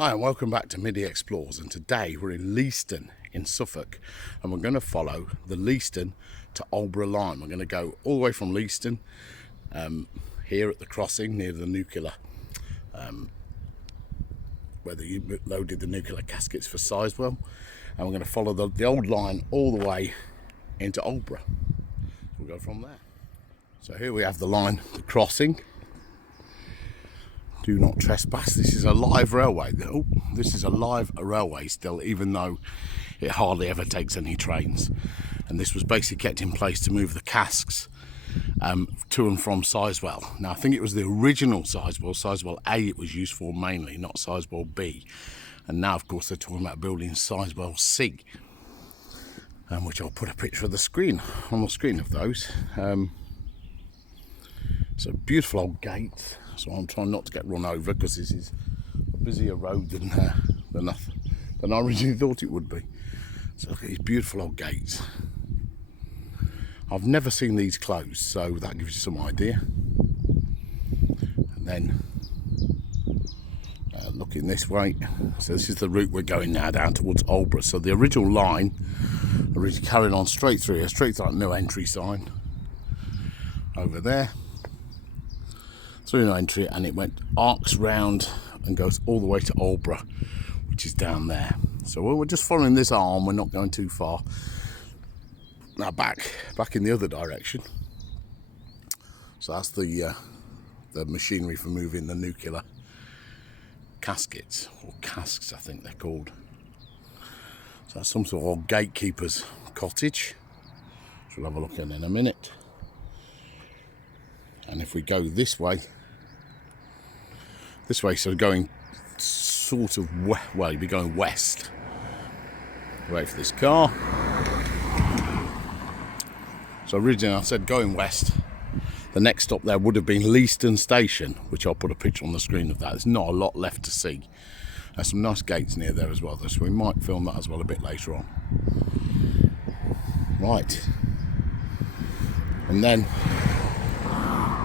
Hi and welcome back to Middy Explores, and today we're in Leiston in Suffolk and we're going to follow the Leiston to Aldeburgh line. We're going to go all the way from Leiston here at the crossing near the nuclear where they loaded the nuclear caskets for Sizewell, and we're going to follow the old line all the way into Aldeburgh. We'll go from there. So here we have the line, the crossing. Do not trespass. This is a live railway. Oh, this is a live railway still, even though it hardly ever takes any trains. And this was basically kept in place to move the casks to and from Sizewell. Now I think it was the original Sizewell A it was used for mainly, not Sizewell B. And now of course they're talking about building Sizewell C, which I'll put a picture of the screen on the screen of those. So beautiful old gates. So I'm trying not to get run over because this is a busier road than I originally thought it would be. So look at these beautiful old gates. I've never seen these closed, so that gives you some idea. And then looking this way, so this is the route we're going now down towards Aldeburgh. So the original line originally carried on straight through here, straight to that no entry sign over there. Through no entry, and it went arcs round and goes all the way to Aldeburgh, which is down there. So we're just following this arm, we're not going too far. Now back in the other direction. So that's the machinery for moving the nuclear caskets, or casks I think they're called. So that's some sort of gatekeeper's cottage, which we'll have a look at in a minute. And if we go this way, so going sort of, well, you'd be going west. Wait for this car. So originally I said going west. The next stop there would have been Leiston Station, which I'll put a picture on the screen of that. There's not a lot left to see. There's some nice gates near there as well, so we might film that as well a bit later on. Right. And then,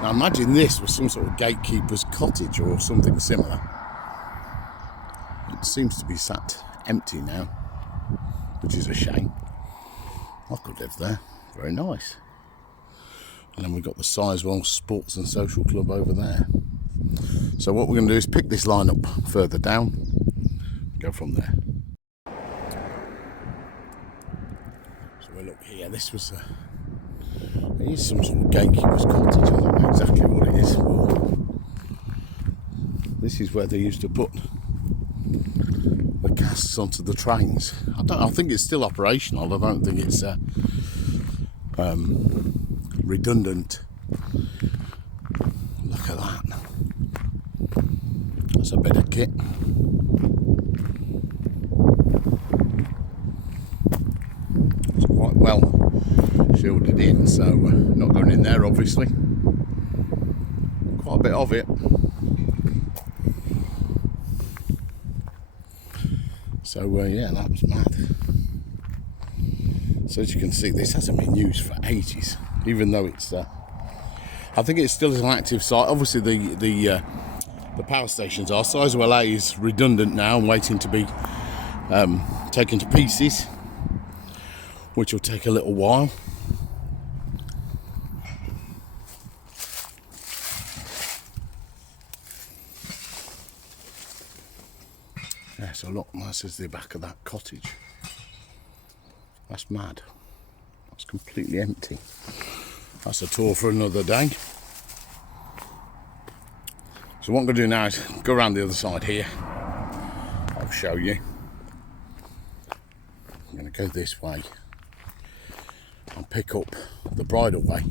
now imagine this was some sort of gatekeeper's cottage or something similar. It seems to be sat empty now, which is a shame. I could live there. Very nice. And then we've got the Sizewell Sports and Social Club over there. So what we're going to do is pick this line up further down, go from there. So we look here, this was it is some sort of gatekeeper's cottage. I don't know exactly what it is for. This is where they used to put the casks onto the trains. I think it's still operational. I don't think it's redundant. Look at that. That's a bit of kit. It's quite well shielded in, so not going in there obviously. Quite a bit of it. So yeah, that was mad. So as you can see, this hasn't been used for ages, even though it's I think it still is an active site. Obviously the power stations are. Sizewell A is redundant now and waiting to be taken to pieces, which will take a little while. Yeah, so look, this is the back of that cottage. That's mad. That's completely empty. That's a tour for another day. So what I'm going to do now is go around the other side here. I'll show you. I'm going to go this way and pick up the bridleway,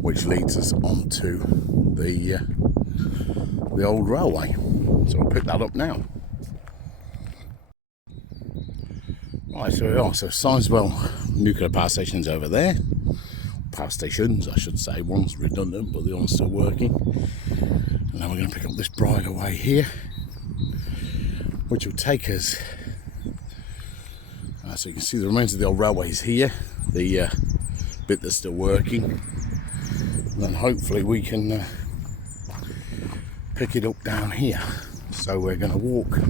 which leads us onto the old railway. So I'll pick that up now. Right, so we are. So Sizewell nuclear power station's over there. Power stations, I should say. One's redundant, but the other's still working. And then we're going to pick up this bridleway here, which will take us. So you can see the remains of the old railways here, the bit that's still working. And then hopefully we can pick it up down here. So we're going to walk.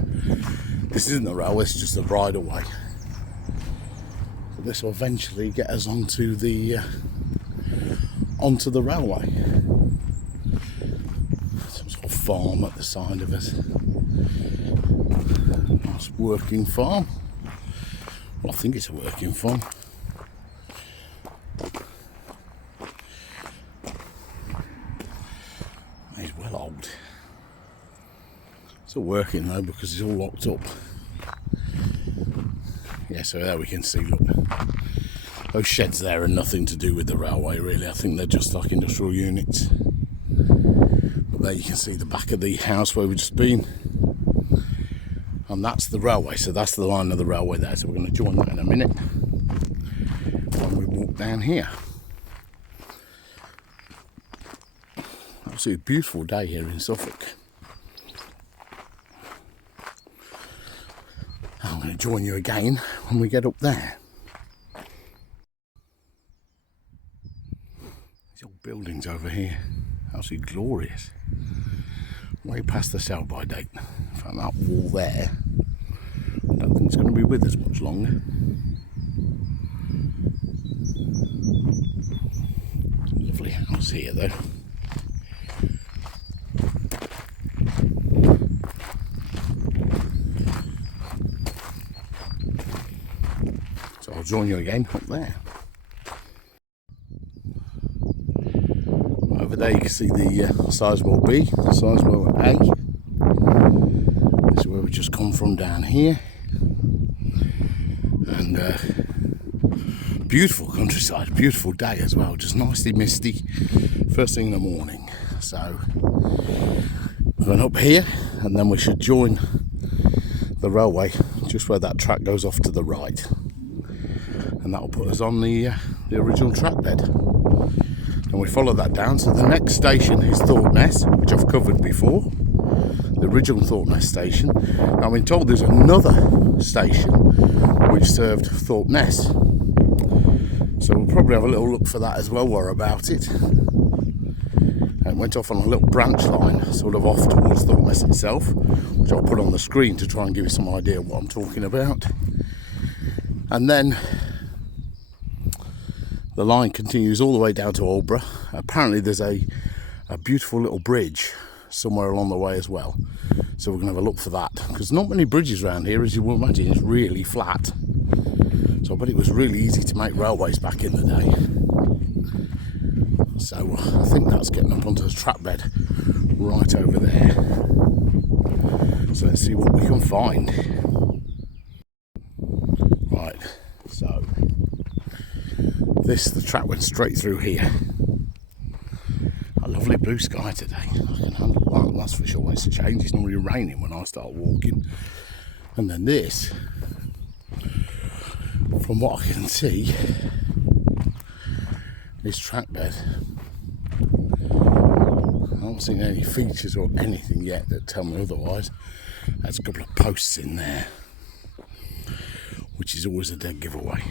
This isn't the railway, it's just the bridleway. But this will eventually get us onto the railway. Some sort of farm at the side of us. Nice working farm. Well, I think it's a working farm. It's well old. It's all working though because it's all locked up. Yeah, so there we can see, look, those sheds there are nothing to do with the railway really. I think they're just like industrial units. But there you can see the back of the house where we've just been. And that's the railway, so that's the line of the railway there. So we're going to join that in a minute when we walk down here. Absolutely beautiful day here in Suffolk. I'm going to join you again when we get up there. These old buildings over here, absolutely glorious. Way past the sell-by date. In fact, that wall there, I don't think it's going to be with us much longer. Lovely house here though. So I'll join you again up there. Over there you can see the Sizewell B, the Sizewell A. This is where we just come from down here. And beautiful countryside, beautiful day as well, just nicely misty first thing in the morning. So we're going up here and then we should join the railway just where that track goes off to the right. And that will put us on the original track bed. And we follow that down, so the next station is Thorpeness, which I've covered before, the original Thorpeness station. Now I've been told there's another station which served Thorpeness, so we'll probably have a little look for that as well while we're about it. And it went off on a little branch line, sort of off towards Thorpeness itself, which I'll put on the screen to try and give you some idea of what I'm talking about. And then the line continues all the way down to Aldeburgh. Apparently there's a beautiful little bridge somewhere along the way as well. So we're going to have a look for that. Because not many bridges around here, as you will imagine, it's really flat. So I bet it was really easy to make railways back in the day. So I think that's getting up onto the track bed right over there. So let's see what we can find. Right, so the track went straight through here. A lovely blue sky today. I can handle that, that's for sure. When it's changed, it's normally raining when I start walking. And then this, from what I can see, is track bed. I haven't seen any features or anything yet that tell me otherwise. There's a couple of posts in there, which is always a dead giveaway.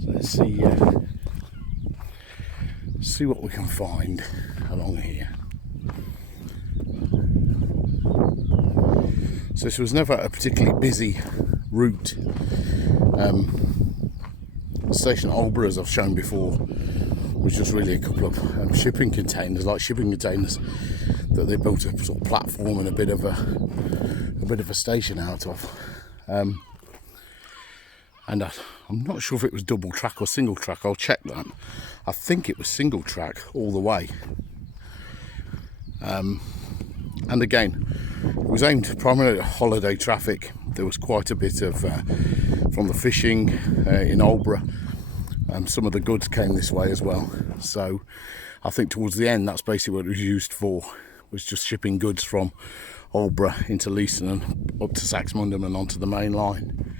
So let's see what we can find along here. So this was never a particularly busy route. The station at Aldeburgh, as I've shown before, was just really a couple of shipping containers, like shipping containers that they built a sort of platform and a bit of a station out of. And I'm not sure if it was double track or single track. I'll check that. I think it was single track all the way. And again, it was aimed primarily at holiday traffic. There was quite a bit of from the fishing in Aldeburgh. Some of the goods came this way as well. So I think towards the end, that's basically what it was used for, was just shipping goods from Aldeburgh into Leiston and up to Saxmundham and onto the main line.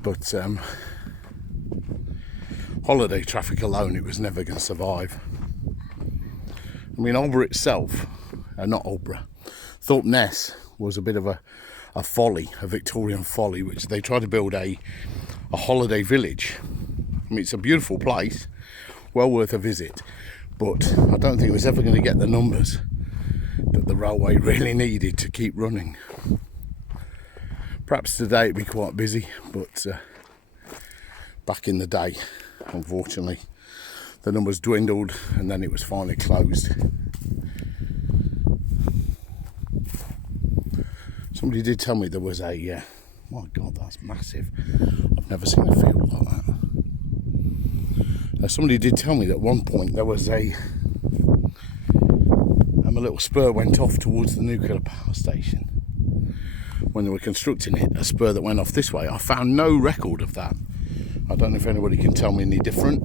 But holiday traffic alone, it was never going to survive. I mean, Aldeburgh itself, not Aldeburgh, Thorpeness was a bit of a folly, a Victorian folly, which they tried to build a holiday village. I mean, it's a beautiful place, well worth a visit, but I don't think it was ever going to get the numbers that the railway really needed to keep running. Perhaps today it'd be quite busy, but back in the day, unfortunately, the numbers dwindled and then it was finally closed. Somebody did tell me there was a, my God, that's massive. I've never seen a field like that. Somebody did tell me that at one point there was a little spur went off towards the nuclear power station. When they were constructing it, a spur that went off this way. I found no record of that. I don't know if anybody can tell me any different.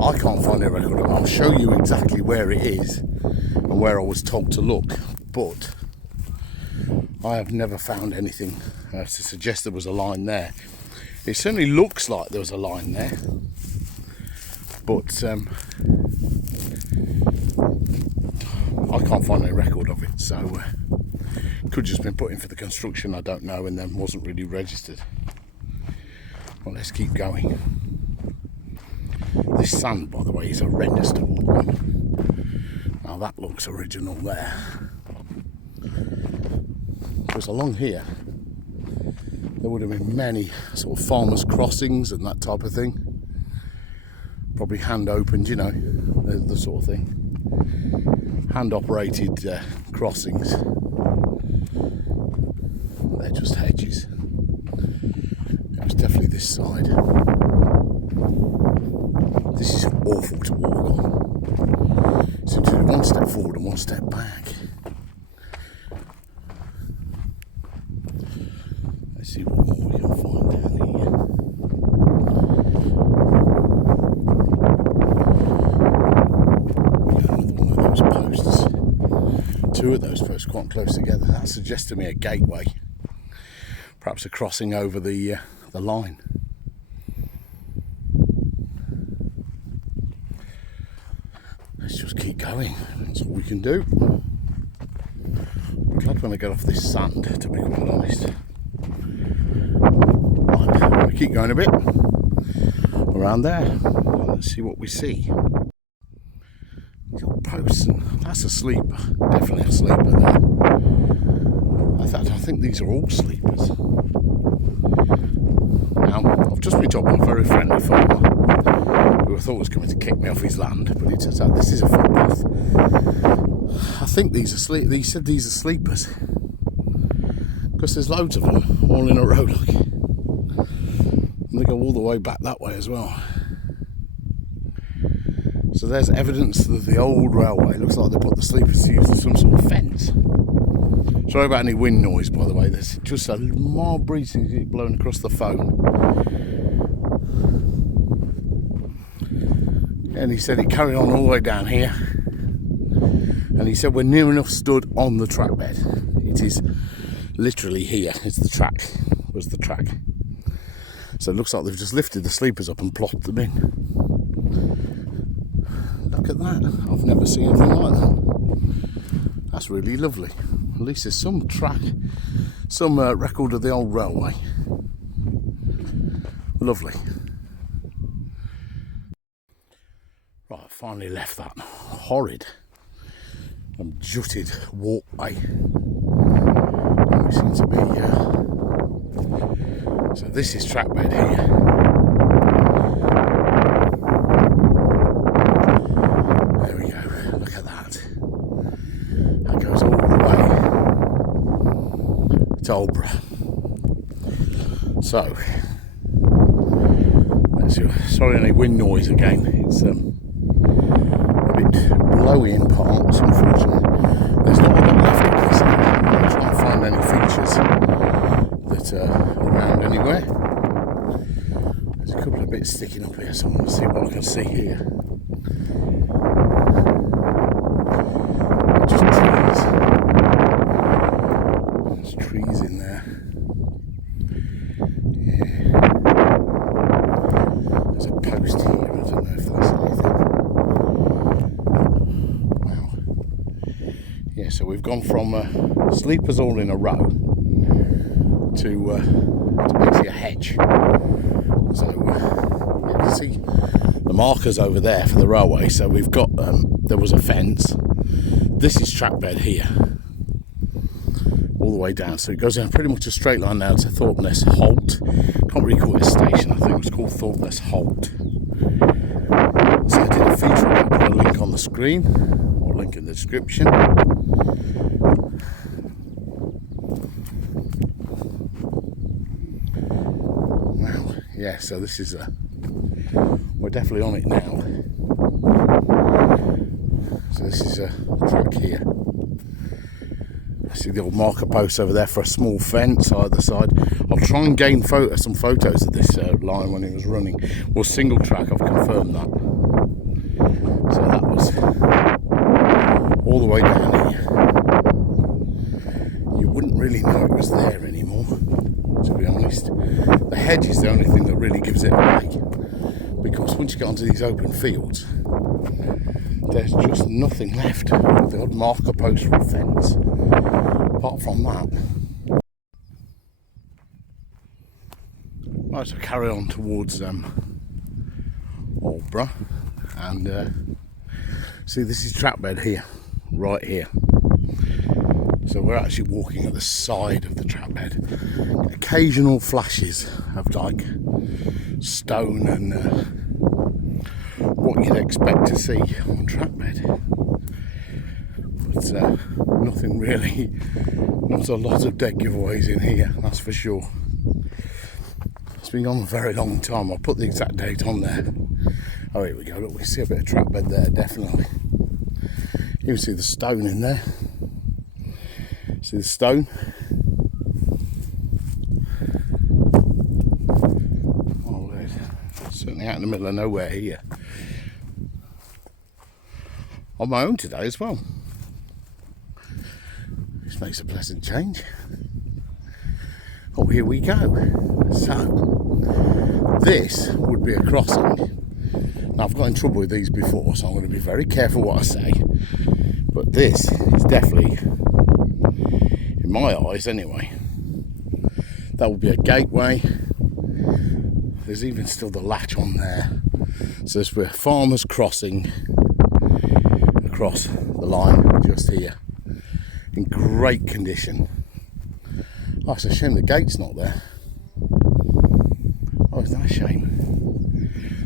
I can't find a record of it. I'll show you exactly where it is and where I was told to look, but I have never found anything to suggest there was a line there. It certainly looks like there was a line there, but I can't find any record of it, so could just been put in for the construction, I don't know, and then wasn't really registered. Well, let's keep going. This sand, by the way, is horrendous to walk on. Now that looks original there. Because along here there would have been many sort of farmers' crossings and that type of thing. Probably hand opened, you know, the sort of thing. Hand operated crossings. They're just hedges. It was definitely this side. This is awful to walk on. Seems to do one step forward and one step back. Let's see what more we can find down here. We got another one of those posts. Two of those posts quite close together. That suggests to me a gateway. Perhaps a crossing over the line. Let's just keep going. That's all we can do. I'm glad when I get off this sand, to be quite honest. Right, I'm going to keep going a bit around there. Let's see what we see. Little posts, and that's a sleeper. Definitely a sleeper there. I think these are all sleepers. Now, I've just been told by a very friendly farmer who I thought was coming to kick me off his land, but it turns out this is a footpath. I think these are he said these are sleepers because there's loads of them all in a row, look. And they go all the way back that way as well. So there's evidence that the old railway looks like they put the sleepers to use some sort of fence. Sorry about any wind noise, by the way. There's just a mild breeze blowing across the phone. And he said it carried on all the way down here. And he said we're near enough stood on the trackbed. It is literally here. It's the track. Was the track. So it looks like they've just lifted the sleepers up and plopped them in. Look at that. I've never seen anything like that. That's really lovely. At least there's some track, some record of the old railway. Lovely. Right, I finally left that horrid and jutted walkway. We seem to be. So this is trackbed here. There we go. Look at that. That goes all the way to Aldeburgh. So, let's see. Sorry, any wind noise again. It's a bit blowy in parts, unfortunately. There's not a lot left of this. I'm trying to find any features that are around anywhere. There's a couple of bits sticking up here, so I'm going to see what I can see here. Just trees. There's trees in there. Yeah. There's a post here. I don't know if that's anything. Wow. Yeah, so we've gone from sleepers all in a row to basically a hedge. So you can see the markers over there for the railway. So we've got there was a fence, this is trackbed here, all the way down. So it goes in pretty much a straight line now to Thorpeness Halt. Can't really call it a station, I think it was called Thorpeness Halt. So I did a feature, I'll put a link on the screen, or a link in the description. Wow, yeah, so this is we're definitely on it now. So this is a track here. I see the old marker post over there for a small fence either side. I'll try and gain some photos of this line when it was running. Well, single track, I've confirmed that. So that was all the way down here. You wouldn't really know it was there anymore, to be honest. The hedge is the only thing that really gives it away, because once you get onto these open fields, there's just nothing left. The odd marker post for a fence. Apart from that. Right, so carry on towards Aldeburgh, and see, this is trackbed here, right here. So we're actually walking at the side of the trackbed. Occasional flashes of like stone and what you'd expect to see on trackbed, but nothing really. Not a lot of dead giveaways in here, that's for sure. It's been on a very long time. I'll put the exact date on there. Oh, here we go. Look, we see a bit of trackbed there, definitely. You can see the stone in there. See the stone? Oh, it's certainly out in the middle of nowhere here. On my own today as well. This makes a pleasant change. Oh, here we go. So, this would be a crossing. Now, I've got in trouble with these before, so I'm going to be very careful what I say. But this is definitely, in my eyes anyway, that would be a gateway. There's even still the latch on there. So this we're farmers crossing across the line just here. In great condition. Oh, it's a shame the gate's not there. Oh, it's that a shame.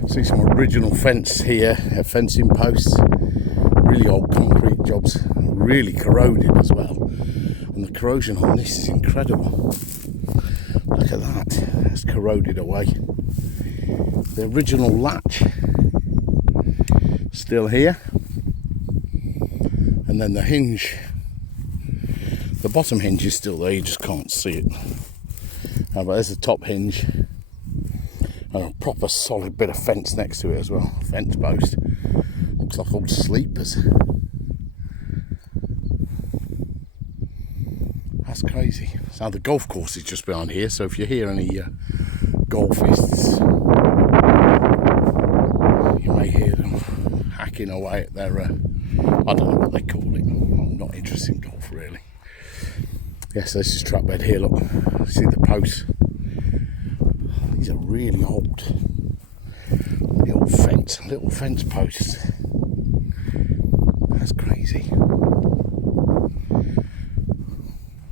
See some original fence here, fencing posts, really old concrete jobs, really corroded as well. And the corrosion on this is incredible. Look at that, it's corroded away. The original latch still here, and then the hinge. The bottom hinge is still there, you just can't see it. But there's the top hinge. And a proper solid bit of fence next to it as well. Fence post. Looks like old sleepers. That's crazy. So the golf course is just behind here, so if you hear any golfists, you may hear them hacking away at their, I don't know what they call it. I'm not interested in golf really. Yes, this is trackbed here, look. See the posts? These are really old. The old fence, little fence posts. That's crazy.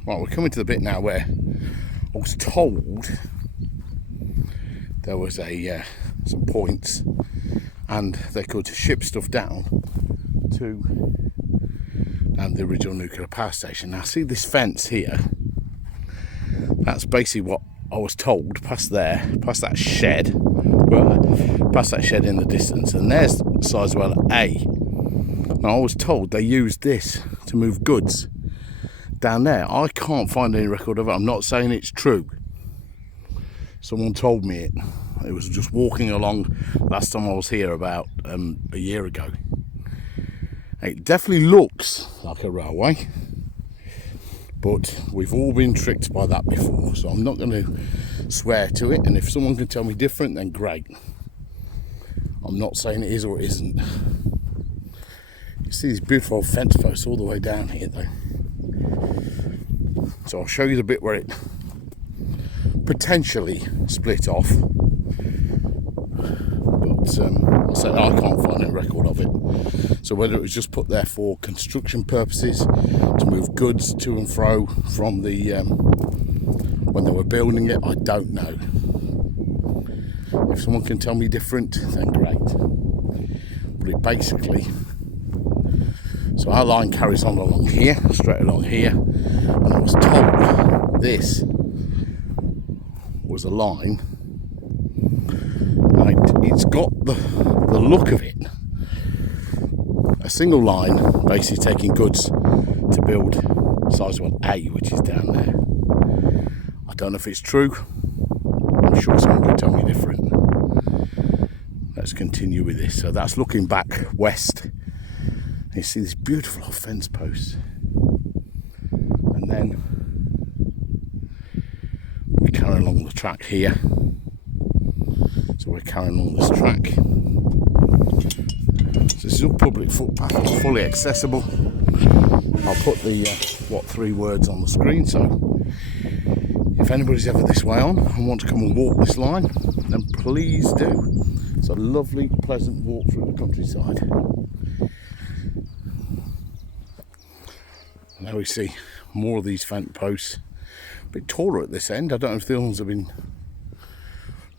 Right, we're coming to the bit now where I was told there was some points and they could ship stuff down to the original nuclear power station. Now see this fence here, that's basically what I was told, past there, past that shed, well, past that shed in the distance, and there's Sizewell A. Now I was told they used this to move goods down there. I can't find any record of it. I'm not saying it's true. Someone told me it. It was just walking along last time I was here about a year ago. It definitely looks like a railway, but we've all been tricked by that before, so I'm not going to swear to it, and if someone can tell me different, then great. I'm not saying it is or it isn't. You see these beautiful fence posts all the way down here though. So I'll show you the bit where it potentially split off, but but I said I can't find any record of it. So whether it was just put there for construction purposes, to move goods to and fro from the when they were building it, I don't know. If someone can tell me different, then great. But it basically, so our line carries on along here, straight along here, and I was told this was a line. It's got the look of it. A single line basically taking goods to build size 1A, which is down there. I don't know if it's true. I'm sure someone could tell me different. Let's continue with this. So that's looking back west. You see this beautiful old fence post. And then we carry along the track here. So we're carrying along this track. So this is all public footpath, fully accessible. I'll put the 3 words on the screen, so if anybody's ever this way on and want to come and walk this line, then please do. It's a lovely, pleasant walk through the countryside. Now we see more of these fence posts, a bit taller at this end. I don't know if the other ones have been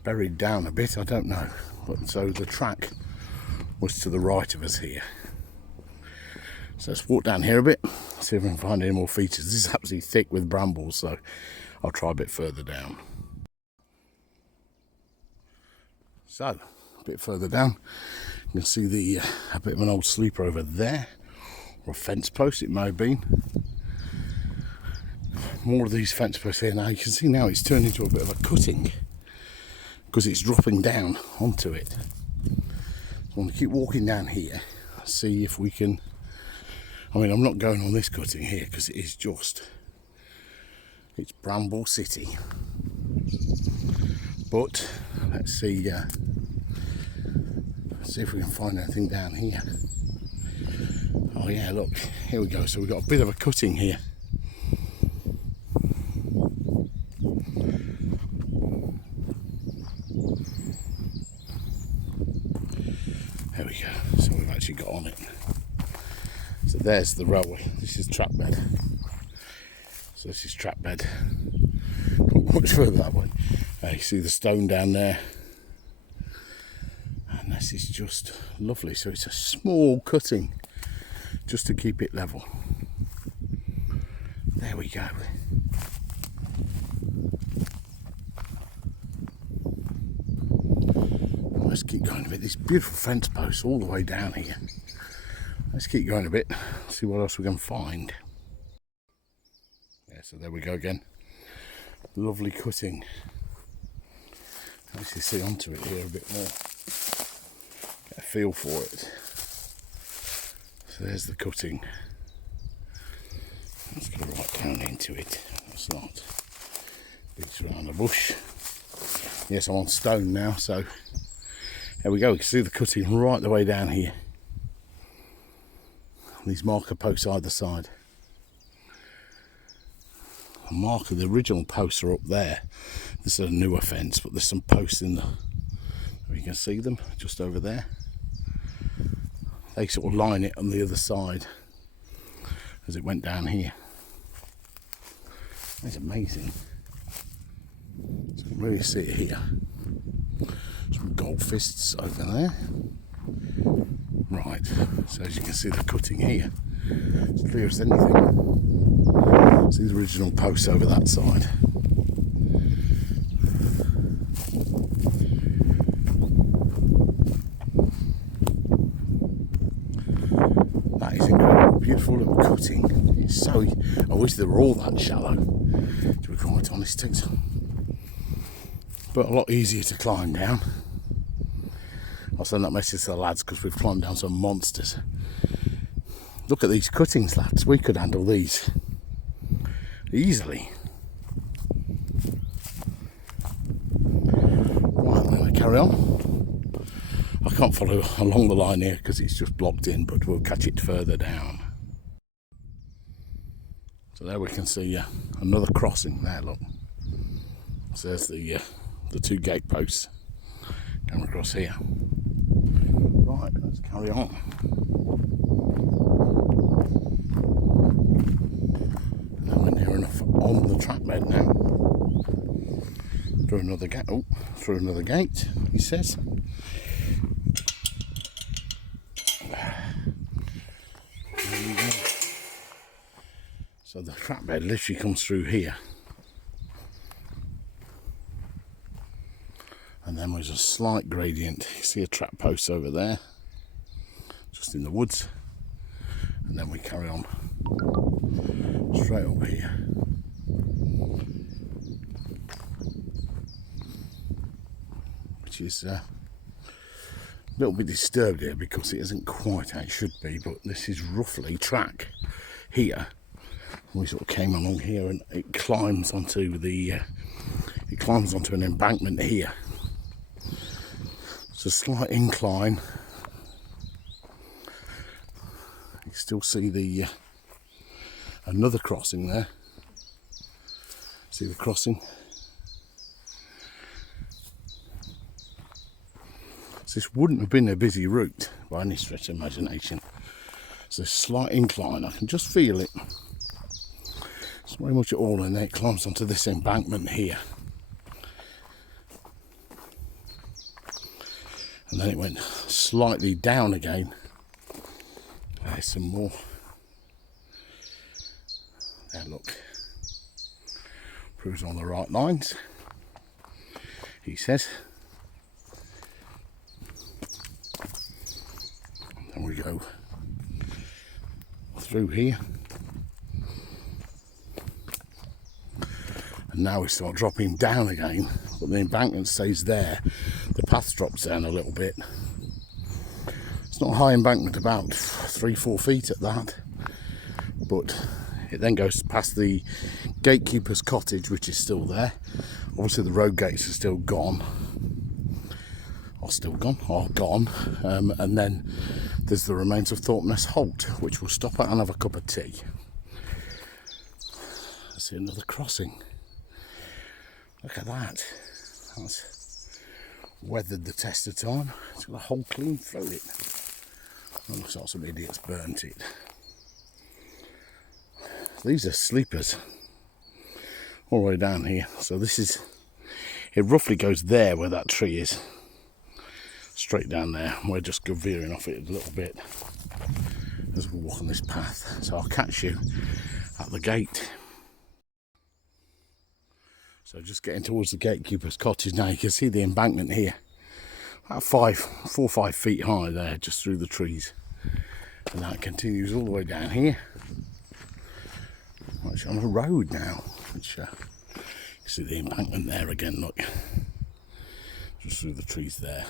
buried down a bit, I don't know. But so the track was to the right of us here. So let's walk down here a bit, see if we can find any more features. This is absolutely thick with brambles, so I'll try a bit further down. So, a bit further down, you can see a bit of an old sleeper over there, or a fence post it may have been. More of these fence posts here now. You can see now it's turned into a bit of a cutting, because it's dropping down onto it. So I want to keep walking down here, see if we can, I mean, I'm not going on this cutting here because it is just, it's Bramble City. But let's see if we can find anything down here. Oh yeah, look, here we go. So we've got a bit of a cutting here. There we go, so we've actually got on it. So there's the railway, this is trackbed. So this is trackbed. Not much further that way. You see the stone down there. And this is just lovely. So it's a small cutting, just to keep it level. There we go. Let's keep going a bit. This beautiful fence post all the way down here. Let's keep going a bit, see what else we can find. Yeah, so there we go again. Lovely cutting. Let's see onto it here a bit more. Get a feel for it. So there's the cutting. Let's go right down into it. That's not beats around the bush. Yes, I'm on stone now, so there we go. We can see the cutting right the way down here. These marker posts either side. The marker, the original posts are up there. This is a newer fence, but there's some posts in the, you can see them just over there. They sort of line it on the other side as it went down here. It's amazing. So you can really see it here. Some goldfists over there. Right, so as you can see the cutting here, it's clear as anything. See the original posts over that side. That is incredible, beautiful little cutting. It's so, I wish they were all that shallow, to be quite honest. But a lot easier to climb down. I'll send that message to the lads because we've climbed down some monsters. Look at these cuttings, lads. We could handle these easily. Right, I'm going to carry on. I can't follow along the line here because it's just blocked in, but we'll catch it further down. So there we can see another crossing there, look. So there's the 2 gate posts going across here. carry on. And we're near enough on the trackbed now. Through another gate. Oh, through another gate, he says. There you go. So the trackbed literally comes through here. And then there's a slight gradient. You see a trap post over there, just in the woods. And then we carry on straight over here. Which is a little bit disturbed here because it isn't quite how it should be, but this is roughly track here. We sort of came along here and it climbs onto an embankment here. It's a slight incline. You still see the another crossing there. See the crossing? So this wouldn't have been a busy route by any stretch of imagination. It's a slight incline. I can just feel it. It's very much at all, and then it climbs onto this embankment here. And then it went slightly down again. There's some more. There, look. Proves on the right lines, he says. And we go through here. And now we start dropping down again, but the embankment stays there. The path drops down a little bit. It's not a high embankment, about 3-4 feet at that, but it then goes past the gatekeeper's cottage, which is still there. Obviously the road gates are still gone, and then there's the remains of Thorpeness Halt, which we'll stop at and have a cup of tea. I see another crossing. Look at that. That's weathered the test of time. It's got a hole clean through it. It looks like some idiots burnt it. These are sleepers all the way down here. So this is, it roughly goes there where that tree is. Straight down there. We're just veering off it a little bit as we walk on this path. So I'll catch you at the gate. So just getting towards the gatekeeper's cottage now. You can see the embankment here, about 4 or 5 feet high there, just through the trees, and that continues all the way down here. Actually on a road now, which you can see the embankment there again. Look, just through the trees there.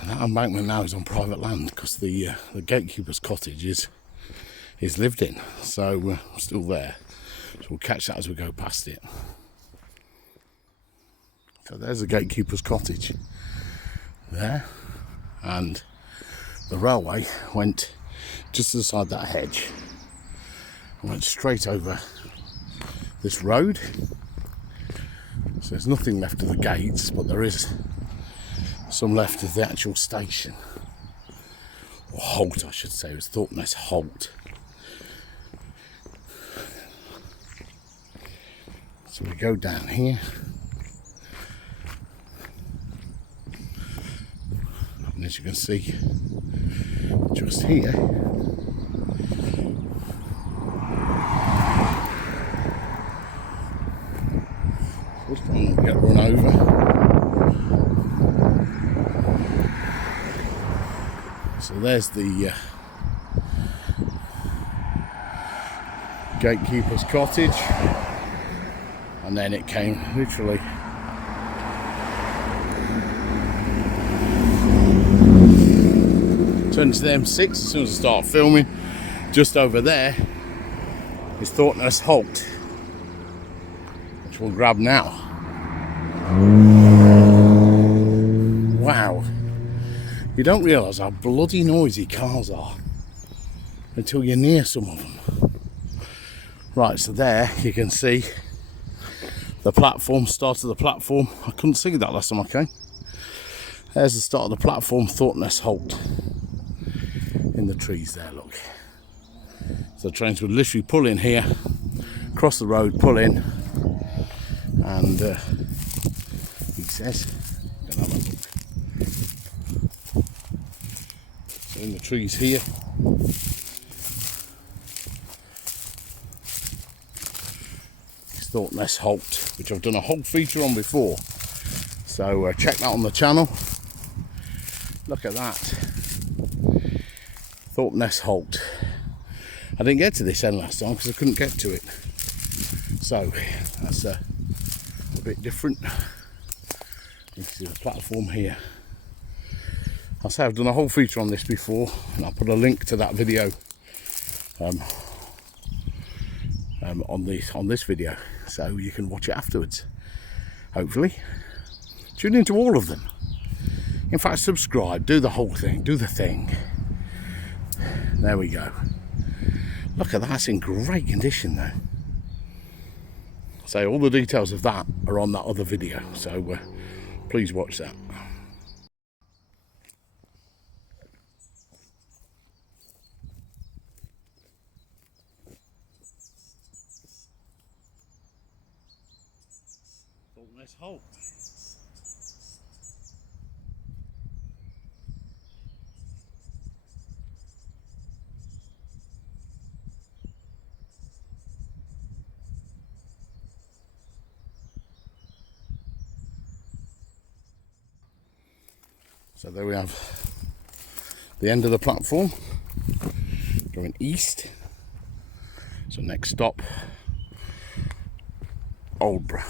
And that embankment now is on private land because the gatekeeper's cottage is lived in, so we're still there. So we'll catch that as we go past it. So there's the gatekeeper's cottage there, and the railway went just aside that hedge and went straight over this road. So there's nothing left of the gates, but there is some left of the actual station, or halt I should say. It was Thorpeness Halt. So we go down here, and as you can see, just here, just trying not to get run over. So there's the gatekeeper's cottage. And then it came literally turned to the M6 as soon as I start filming. Just over there is Thorpeness Halt, which we'll grab now. Wow, you don't realise how bloody noisy cars are until you're near some of them. Right, so there you can see the platform, start of the platform. I couldn't see that last time I came. There's the start of the platform, Thorpeness Halt. In the trees there, look. So the trains would literally pull in here, cross the road, pull in, and he says, can have a look. So in the trees here, it's Thorpeness Halt, which I've done a whole feature on before. So check that on the channel. Look at that. Thorpeness Halt. I didn't get to this end last time because I couldn't get to it. So that's a bit different. You can see the platform here. I'll say I've done a whole feature on this before, and I'll put a link to that video on this video, so you can watch it afterwards. Hopefully, tune into all of them. In fact, subscribe, do the whole thing, do the thing. There we go. Look at that, it's in great condition though. So all the details of that are on that other video, so please watch that. Thorpeness Halt. So there we have the end of the platform, going east. So next stop, Aldeburgh.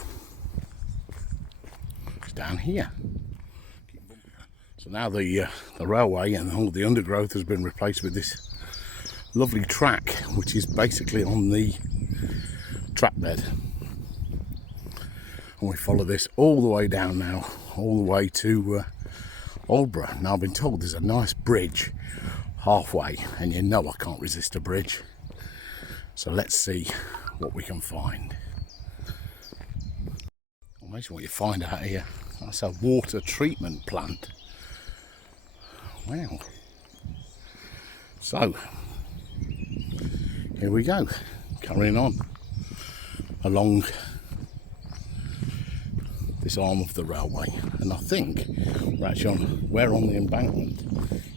It's down here. So now the railway and all the undergrowth has been replaced with this lovely track, which is basically on the trackbed. And we follow this all the way down now, all the way to Aldeburgh. Now I've been told there's a nice bridge halfway, and you know I can't resist a bridge. So let's see what we can find. Amazing what you find out here. That's a water treatment plant. Wow. So here we go, carrying on along this arm of the railway, and I think we're on the embankment.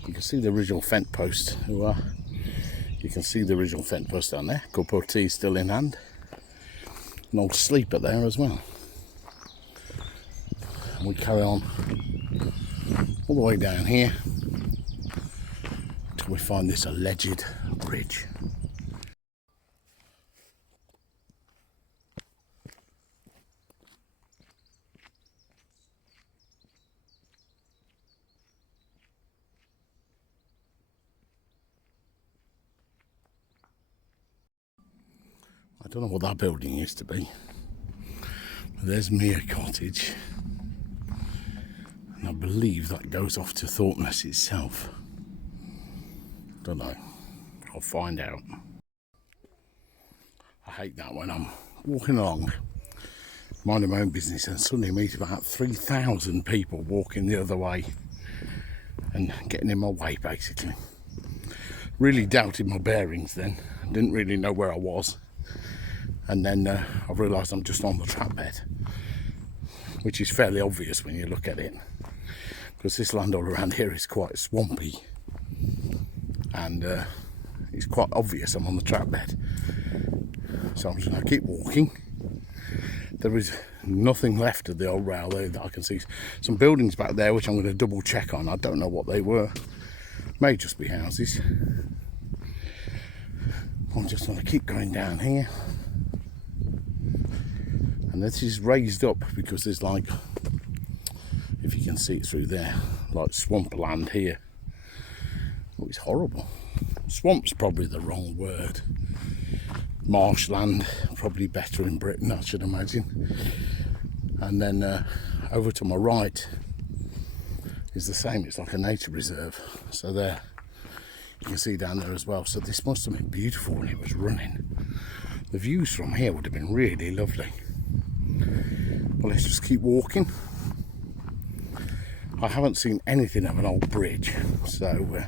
You can see the original fence post. You can see the original fence post down there. Cup of tea still in hand. An old sleeper there as well. And we carry on all the way down here till we find this alleged bridge. I don't know what that building used to be. But there's Mere Cottage. And I believe that goes off to Thorpeness itself. Don't know. I'll find out. I hate that when I'm walking along, minding my own business, and suddenly meet about 3,000 people walking the other way and getting in my way, basically. Really doubted my bearings then. Didn't really know where I was. And then I realised I'm just on the trackbed, which is fairly obvious when you look at it, because this land all around here is quite swampy, and it's quite obvious I'm on the trackbed. So I'm just going to keep walking. There is nothing left of the old railway that I can see. Some buildings back there which I'm going to double check on. I don't know what they were. May just be houses. I'm just going to keep going down here. And this is raised up because there's, like, if you can see it through there, like swamp land here. Oh, it's horrible. Swamp's probably the wrong word. Marshland, probably better in Britain, I should imagine. And then over to my right is the same. It's like a nature reserve. So there, you can see down there as well. So this must have been beautiful when it was running. The views from here would have been really lovely. Well, let's just keep walking. I haven't seen anything of an old bridge, so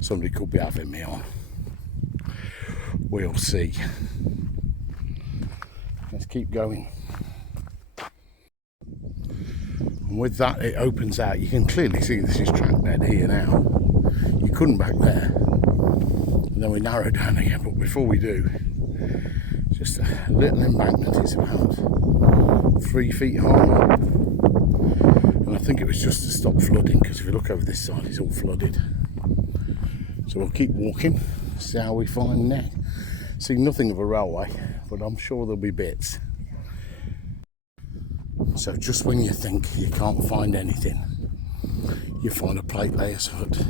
somebody could be having me on. We'll see. Let's keep going. And with that, it opens out. You can clearly see this is trackbed here now. You couldn't back there. And then we narrow down again, but before we do, just a little embankment. It's about 3 feet high. And I think it was just to stop flooding, because if you look over this side, it's all flooded. So we'll keep walking, see how we find net. See nothing of a railway, but I'm sure there'll be bits. So just when you think you can't find anything, you find a plate layer's hut.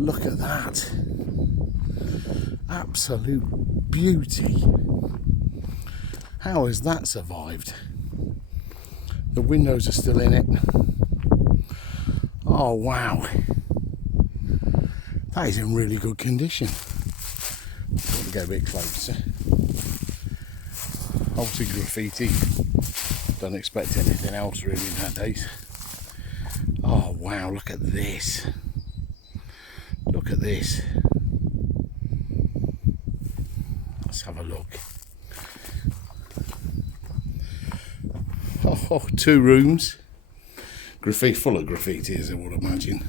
Look at that. Absolute beauty. How has that survived? The windows are still in it. Oh wow. That is in really good condition. Let me get a bit closer. Obviously graffiti. Don't expect anything else really nowadays. Oh wow, look at this. Look at this. Let's have a look. Oh, 2 rooms. Graffiti, full of graffiti, as I would imagine.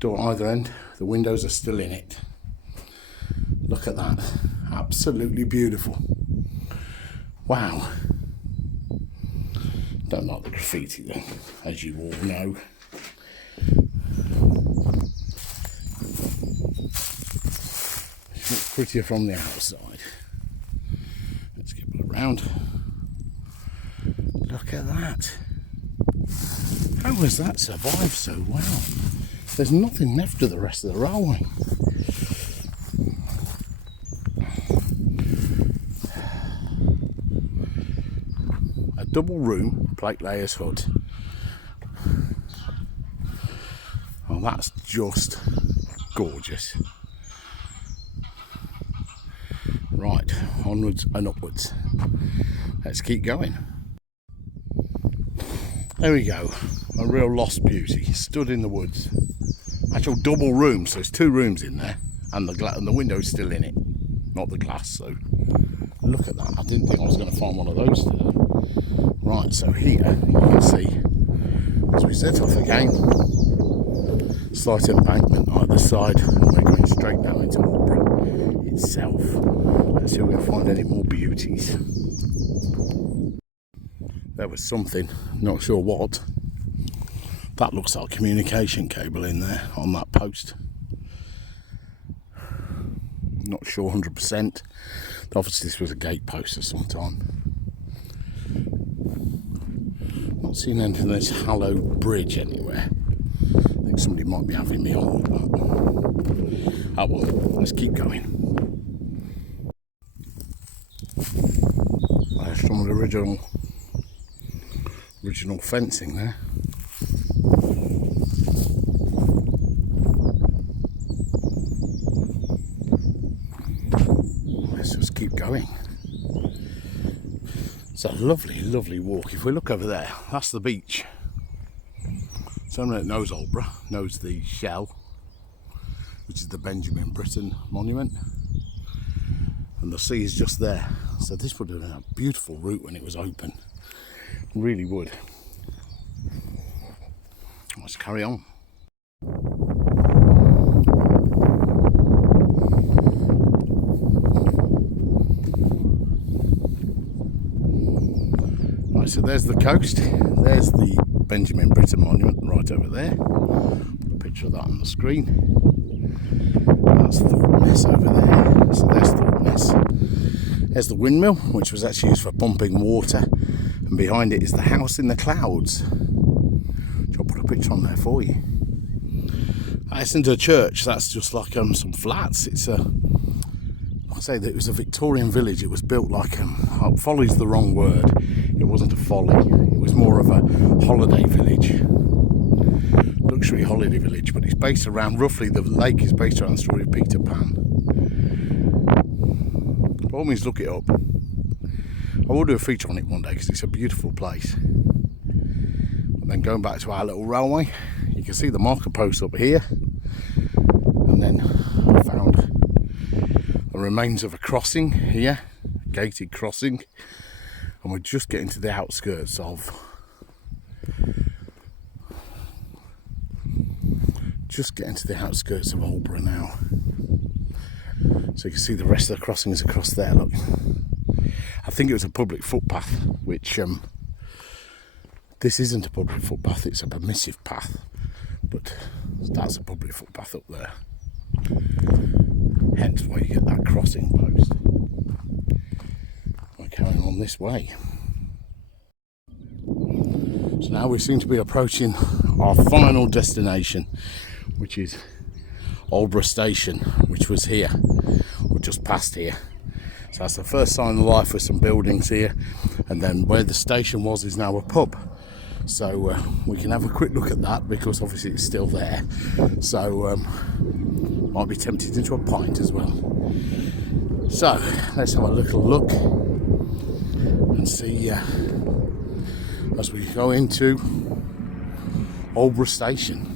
Door either end. The windows are still in it. Look at that. Absolutely beautiful. Wow. Don't like the graffiti though, as you all know. It looks prettier from the outside. Let's get back around. Look at that. How has that survived so well? There's nothing left of the rest of the railway. A double room plate layer's hut. Oh, that's just gorgeous. Right, onwards and upwards. Let's keep going. There we go. A real lost beauty. Stood in the woods. Actual double room, so there's 2 rooms in there, and the window's still in it, not the glass. So look at that. I didn't think I was going to find one of those today. Right, so here you can see, as we set off again, slight embankment either side, and we're going straight down into Aldeburgh itself. Let's see if we can find any more beauties. There was something, not sure what. That looks like a communication cable in there on that post. Not sure 100%. Obviously this was a gate post of some time. Not seen anything of this hallowed bridge anywhere. I think somebody might be having me on with that. Oh well, let's keep going. There's some of the original fencing there. Let's just keep going. It's a lovely, lovely walk. If we look over there, that's the beach. Someone that knows Aldeburgh knows the shell, which is the Benjamin Britten monument, and the sea is just there. So this would have been a beautiful route when it was open. Really would. Let's carry on. Right, so there's the coast. There's the Benjamin Britten monument right over there. Put a picture of that on the screen. That's Thorpeness over there. So there's Thorpeness. There's the windmill, which was actually used for pumping water. And behind it is the house in the clouds. I'll put a picture on there for you. It's into a church. That's just like some flats. It's I say that it was a Victorian village. It was built like folly's the wrong word. It wasn't a folly. It was more of a holiday village, luxury holiday village. But it's based around roughly the lake is based around the story of Peter Pan. By all means, look it up. I will do a feature on it one day because it's a beautiful place. And then going back to our little railway, you can see the marker post up here, and then I found the remains of a crossing here, a gated crossing, and we're just getting to the outskirts of Aldeburgh now. So you can see the rest of the crossings across there. Look, I think it was a public footpath, which this isn't a public footpath, it's a permissive path, but that's a public footpath up there. Hence why you get that crossing post. We're carrying on this way. So now we seem to be approaching our final destination, which is Aldeburgh Station, which was here, or just past here. So that's the first sign of life with some buildings here, and then where the station was is now a pub. So we can have a quick look at that because obviously it's still there. So might be tempted into a pint as well. So let's have a little look and see as we go into Aldeburgh Station.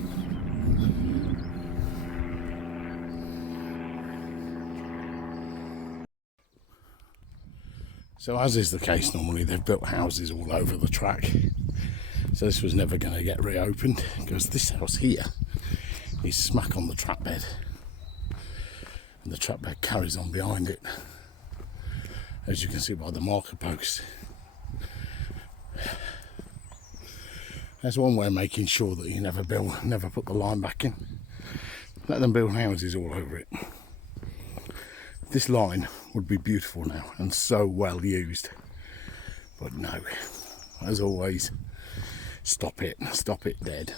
So as is the case normally, they've built houses all over the track. So this was never going to get reopened because this house here is smack on the track bed. And the track bed carries on behind it, as you can see by the marker post. That's one way of making sure that you never put the line back in. Let them build houses all over it. This line would be beautiful now and so well used, but no, as always, stop it dead.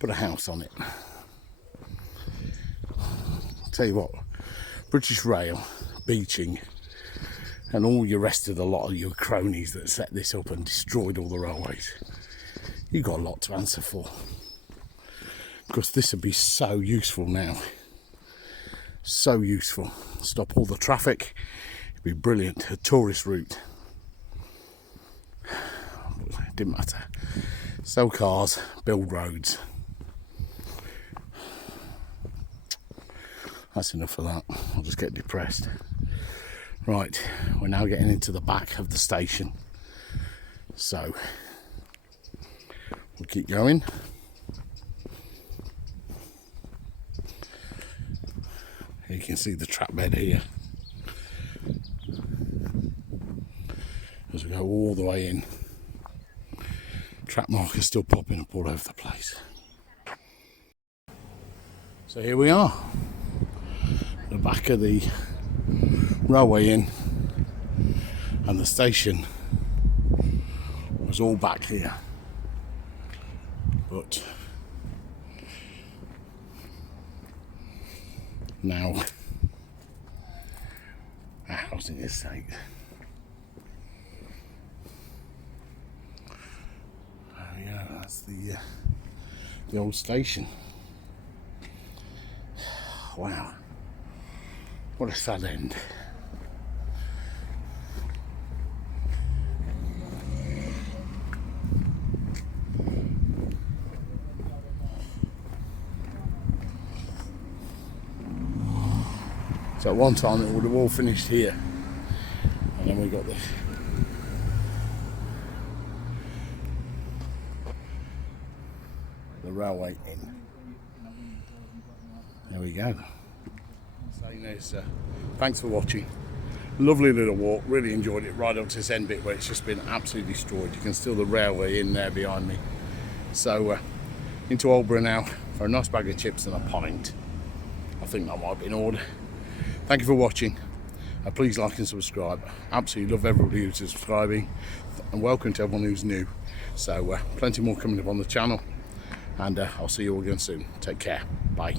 Put a house on it. Tell you what, British Rail, Beeching, and all your rest of the lot of your cronies that set this up and destroyed all the railways, you've got a lot to answer for, because this would be so useful now. So useful. Stop all the traffic. It'd be brilliant. A tourist route. It didn't matter. Sell cars, build roads. That's enough of that. I'll just get depressed. Right, we're now getting into the back of the station. So we'll keep going. You can see the track bed here as we go all the way in. Track markers still popping up all over the place. So here we are, the back of the railway inn, and the station was all back here, but now a housing estate. Oh yeah, that's the old station. Wow, what a sad end. So at one time it would have all finished here, and then we got the railway in. There we go. Saying this, thanks for watching. Lovely little walk, really enjoyed it right up to this end bit where it's just been absolutely destroyed. You can still the railway in there behind me. So into Aldeburgh now for a nice bag of chips and a pint. I think that might be in order. Thank you for watching. Please like and subscribe. Absolutely love everybody who's subscribing, and welcome to everyone who's new. So plenty more coming up on the channel, and I'll see you all again soon. Take care. Bye.